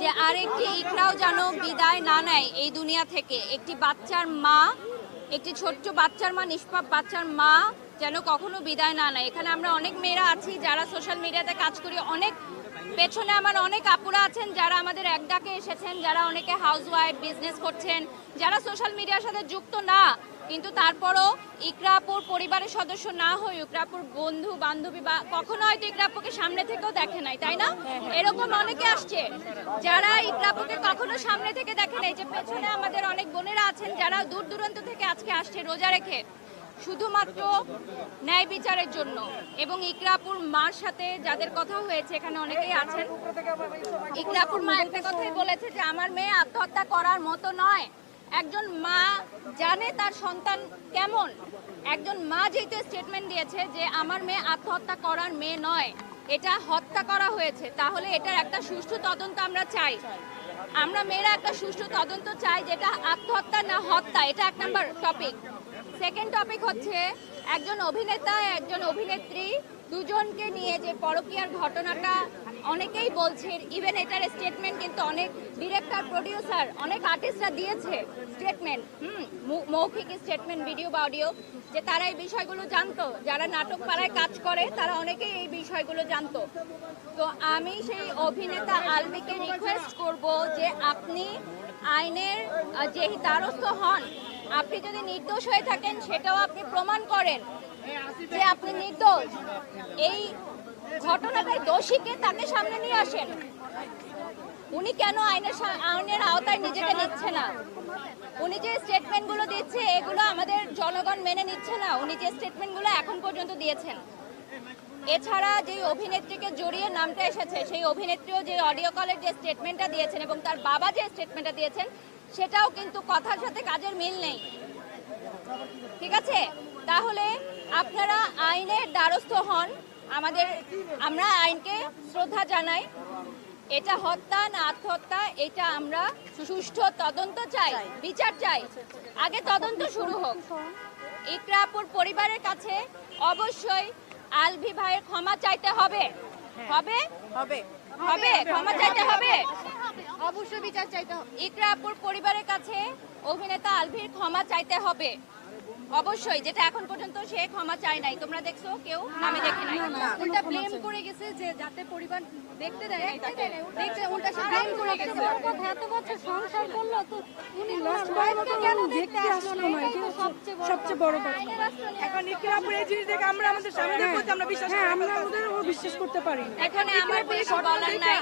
যে আরেকটি ইকরাও যেন বিদায় না নেয় এই দুনিয়া থেকে। একটি বাচ্চার মা, একটি ছোট্ট বাচ্চার মা, নিষ্পাপ বাচ্চার মা যেন কখনো বিদায় না নেয়। এখানে আমরা অনেক মেয়েরা আছি যারা সোশ্যাল মিডিয়াতে কাজ করি, অনেক পেছনে আমার অনেক আপুরা আছেন যারা আমাদের এক ডাকে এসেছেন, যারা অনেকে হাউসওয়াইফ, বিজনেস করছেন, যারা সোশ্যাল মিডিয়ার সাথে যুক্ত না, কিন্তু তারপরও ইকরা আপুর পরিবারের সদস্য না হয়ে ইকরা আপুর বন্ধু বান্ধবী বা কখনো হয়তো ইকরা আপুকে সামনে থেকেও দেখে নাই, তাই না? এরকম অনেকে আসছে যারা ইকরা আপুকে কখনো সামনে থেকে দেখে নাই। যে পেছনে আমাদের অনেক বোনেরা আছেন যারা দূর দূরান্ত থেকে আজকে আসছে রোজা রেখে শুধুমাত্র ন্যায় বিচারের জন্য। এবং ইকরা আপুর মার সাথে যাদের কথা হয়েছে এখানে অনেকেই আছেন। ইকরা আপুর মা একটা কথাই বলেছে যে আমার মেয়ে আত্মহত্যা করার মতো নয়। একজন মা জানে তার সন্তান কেমন। একজন মা যেহেতু স্টেটমেন্ট দিয়েছে যে আমার মেয়ে আত্মহত্যা করার মেয়ে নয়, এটা হত্যা করা হয়েছে, তাহলে এটার একটা সুষ্ঠু তদন্ত আমরা চাই। আমরা মেয়েরা একটা সুষ্ঠু তদন্ত চাই, যেটা আত্মহত্যা না হত্যা। এটা এক নাম্বার টপিক। সেকেন্ড টপিক হচ্ছে একজন অভিনেতা একজন অভিনেত্রী দুজনকে নিয়ে যে পরকীয়ার ঘটনাটা অনেকেই বলছে, ইভেন এটার স্টেটমেন্ট কিন্তু অনেক ডিরেক্টর, প্রডিউসার, অনেক আর্টিস্টরা দিয়েছে স্টেটমেন্ট, মৌখিক স্টেটমেন্ট, ভিডিও বা অডিও, যে তারা এই বিষয়গুলো জানতো। যারা নাটক পাড়ায় কাজ করে তারা অনেকেই এই বিষয়গুলো জানতো। তো আমি সেই অভিনেতা আলভিকে রিকোয়েস্ট করব যে আপনি আইনের যে দ্বারস্থ হন। আপনি যদি নির্দোষ হয়ে থাকেন সেটাও আপনি প্রমাণ করেন যে আপনি নির্দোষ। এই ঘটনাটায় দোষীকে তাকে সামনে নিয়ে আসেন। উনি কেন আইনের আওতায় নিজেকে নিচ্ছে না? উনি যে স্টেটমেন্টগুলো দিচ্ছে এগুলো আমাদের জনগণ মেনে নিচ্ছে না। উনি যে স্টেটমেন্টগুলো এখন পর্যন্ত দিয়েছেন, এছাড়া যে অভিনেত্রীকে জড়িয়ে নামটা এসেছে সেই অভিনেত্রীও যে অডিও কলের যে স্টেটমেন্টটা দিয়েছেন এবং তার বাবা যে স্টেটমেন্টটা দিয়েছেন সেটাও কিন্তু কথার সাথে কাজের মিল নেই। ঠিক আছে, তাহলে আপনারা আইনের দ্বারস্থ হন। আমরা আইনকে শ্রদ্ধা জানাই। এটা হত্যা না আত্মহত্যা, এটা আমরা সুষ্ঠু তদন্ত চাই, বিচার চাই। আগে তদন্ত শুরু হোক। ইকরা আপুর পরিবারের কাছে অবশ্যই আলভি ভাইয়ের ক্ষমা চাইতে হবে। হবে হবে হবে ক্ষমা চাইতে হবে, অবশ্যই বিচার চাইতে হবে। ইকরা আপুর পরিবারের কাছে অভিনেতা আলভির ক্ষমা চাইতে হবে অবশ্যই, যেটা এখন পর্যন্ত সে ক্ষমা চায় নাই। তোমরা দেখছো কেউ? আমি দেখি নাই। উল্টা ব্লেম করে গেছে যে যাতে পরিবার দেখতে দেয় নাই তাকে, দেখতে উল্টা সে ব্লেম করে গেছে। এত বছর সংসার করলো তো উনি লাস্ট টাইমকে কেন দেখতে আসলো না, এটা সবচেয়ে বড় কথা। এখন ইকরা আপুর এই জিনিসটাকে আমরা আমাদের সামনে দেখতে আমরা বিশ্বাস আমরা ওদের বিশ্বাস করতে পারি না। এখানে আমার বেশি বলার নাই।